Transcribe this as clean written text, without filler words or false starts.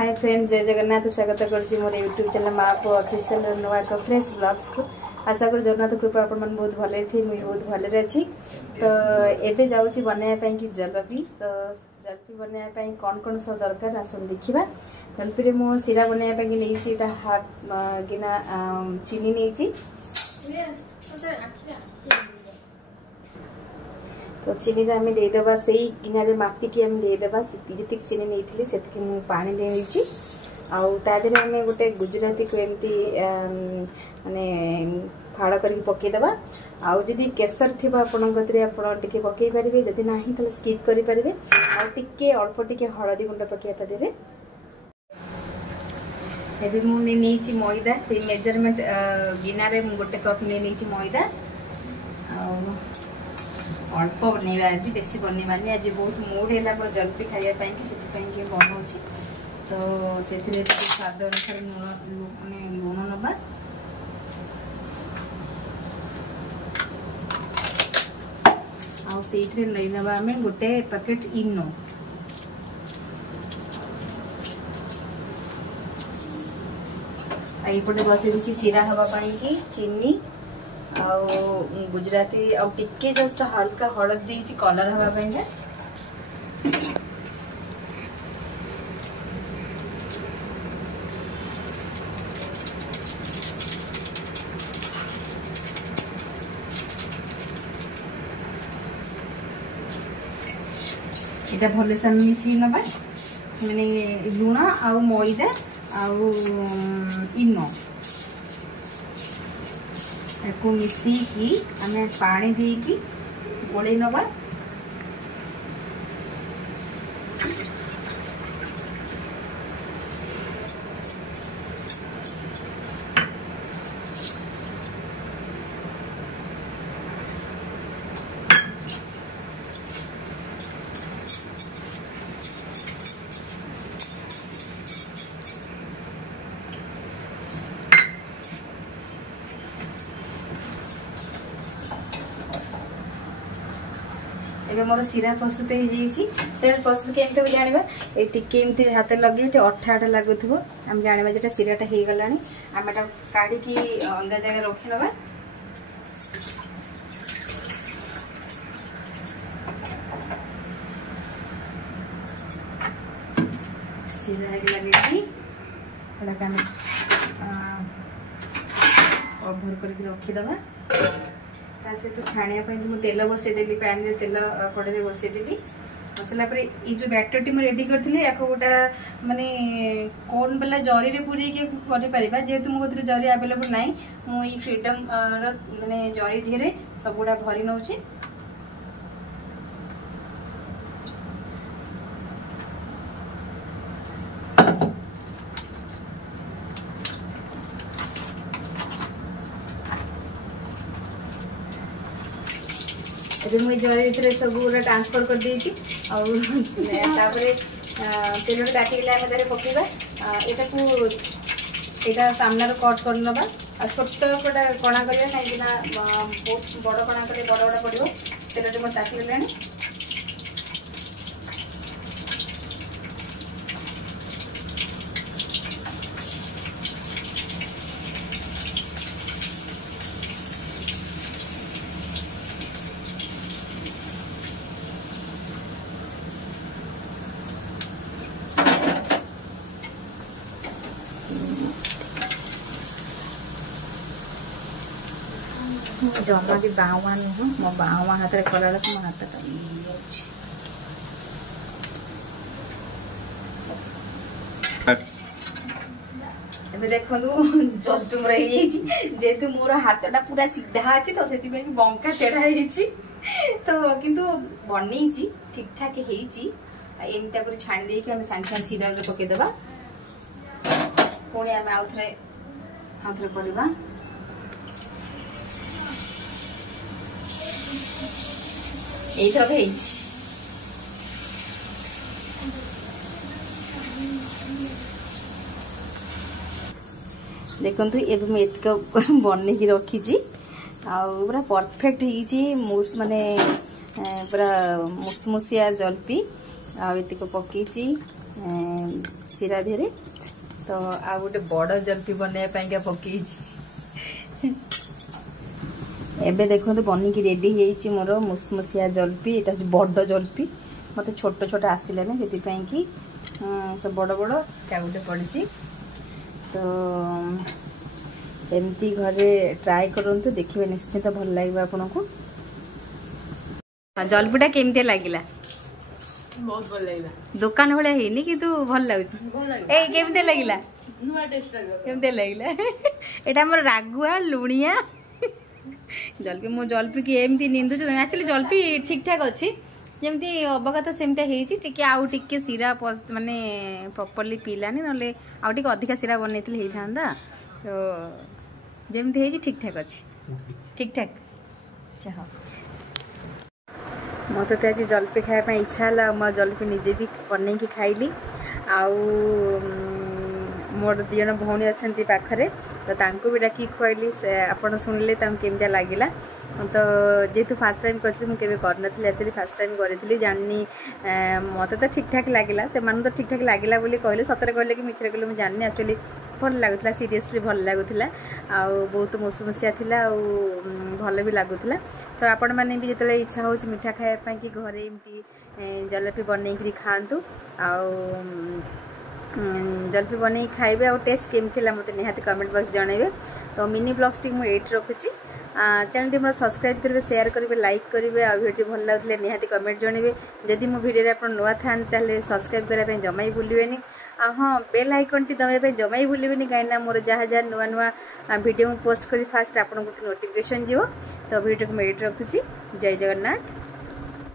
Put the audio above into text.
Hi friends, जय जगन्नाथ। स्वागत करुँच मोर YouTube channel माँ को ऑफिशियल नुआ एक फ्रेश ब्लॉग्स को। आशा कर जगन्नाथ कृपा आप बहुत भले थी, मुझे बहुत भले अच्छी। तो एबे जाऊँगी बनवाई कि जलपी। तो जलपी बनवाई कौन कौन सब दरकार आसन देखा। जलपी मो सीरा बनवाई नहीं हाफ गिना चीनी नहीं। तो चीनी आम देदेबा से गिनारे मापिकी आम देदेबा जी चीनी नहीं से पानी देवी आदि आम गोटे गुजराती को एमती माने फाड़ कर पकईदेवा। आदि केसर थी आपंटे पकई पारे, जदि ना तो स्किप करेंगे। आगे अल्प टे हलदी गुंड पकड़ा तादे। एबी मुझे मैदा से मेजरमेंट गिनारे गोटे कप नहीं मैदा। अल्प बनवा आज बेसी बनवानी। आज बहुत मूड है जल्दी खायापाई कि बनाऊँ। तो से स्वाद अनुसार लुण नवा। आईथे नहीं नवा आम गोटे पैकेट इनो। यपटे बसई दी सीरा हाँपाई कि चीनी आउ गुजराती आउ टिके जस्ट हल्का हलद देती कलर हाँपाई। इटा भले से मिसी नवा माने लुण आउ मैदा आउ इनो को मिसिकी आम पानी देकी गोले नवा। एबे मोर सीरा प्रस्तुत हो प्रस्तुत केमती जाना। ये टिके एमती हाथ लगे अठा अठा लगुव आम जाना जो सीराटा हो गला। आम काढ़ी अलग जगह रखी नवा। सीरा लगे कभर करके रखीदबा। तो छाणिया मुझे तेल बसईदेली पैन रे तेल कड़े बसईदेली बसला ये जो बैटर टी रेडी करी या गोटा माने कौन वाला जरी रे पूरे कर जेहेतु मो जरी आवेलेबल ना मुझे फ्रीडम माने जरी धीरे सब गुड़ा भरी नौ। मुझे जरी सब गुड़ा ट्रांसफर कर देती तेल ताकि पकेगा। यहाँ सामने कट कर नवा। छोट कणा करना ना बहुत बड़ कणा कले बड़ बड़ा पड़ो। तेल मोर ताकि जमा भी बावा नुह मो बावा हाथ में कला मो हाथ देखो जल्दी मोर जेहेतु मोर हाथटा पूरा सीधा अच्छी तो से बंका टेढ़ा तो किंतु बनई ठीक ठाक एमती छाणी देकी आम सांगे सांगे सीरा पकईदेवा। पुणी आम आउ थे करवा। यथर देखु ये बन की रखी पूरा परफेक्ट माने पूरा मुसमुसिया जलपी आक पकई सिरा धीरे तो आ गोटे बड़ जलपी बनवाई पकई एबे देखो बनिकी रेडी होती मोर मुसमुसिया जलपी यहाँ हूँ बड़ जलपी मत छोट छोट आसलानी से तो बड़ बड़ क्या गोटे पड़ी तो एमती घरे ट्राए करूँ देखिए निश्चित भल लगे आपन को जलपीटा केमती लगिला बहुत भल लगिला दुकान भाया है कि भल लगुच ए केमती लगिला केमती लगिला एटा हमर रागुआ लुणिया जलपी मो जलपी की एमती निंदु एक्चुअली जलपी ठीक ठाक अच्छी जमती अबगत सेमती टिके आउ टिके सिरा माने प्रॉपर्ली पीलानी नले आउ टिके अधिका सिरा बनैथिल था तो जमती है ठीक ठाक अच्छी ठीक ठाक अच्छा हाँ मत तो आज जलपी खाया इच्छा है मैं जलपी निजे भी बन खाइली आउ मोर दिजन भौणी अच्छा पाखे तो भी डाक खुआली आपड़ शुणिले केमती लगिला तो जेहेतु फास्ट टाइम कर मुझे कर फास्ट टाइम करी जानी मत तो ठीक ठाक लगिला से तो ठीक ठाक लगिला कहले सतरे कहले कि मिछरे कहले मुझे जानी एक्चुअली भल लगुला सीरियसली भल लगुला आउ बहुत मुसमुसिया थिला आउ भल भी लगुला तो आपण मैंने भी जो इच्छा हो मिठा खाया कि घरे एमती जलेबी बनई खातु आउ जलपी बन खाइबे और टेस्ट केमती मत निहाती कमेंट बॉक्स जनइबे तो मिनी ब्लॉग्स टी मुझे रखुची चैनल टी मोर सब्सक्राइब करेंगे शेयर करेंगे लाइक करेंगे आ वीडियो भल लगुले निहाती कमेंट जनइबे जदि मो वीडियो आप नुआ था सब्सक्राइब करने जमा ही भूलें हाँ बेल आइकन टी दबाई जमा ही भूलें कहीं मोर जहाँ जहाँ नुआ नुआ वीडियो पोस्ट करी फास्ट आपको नोटिफिकेशन जीव तो वीडियो को मैं रखुची जय जगन्नाथ।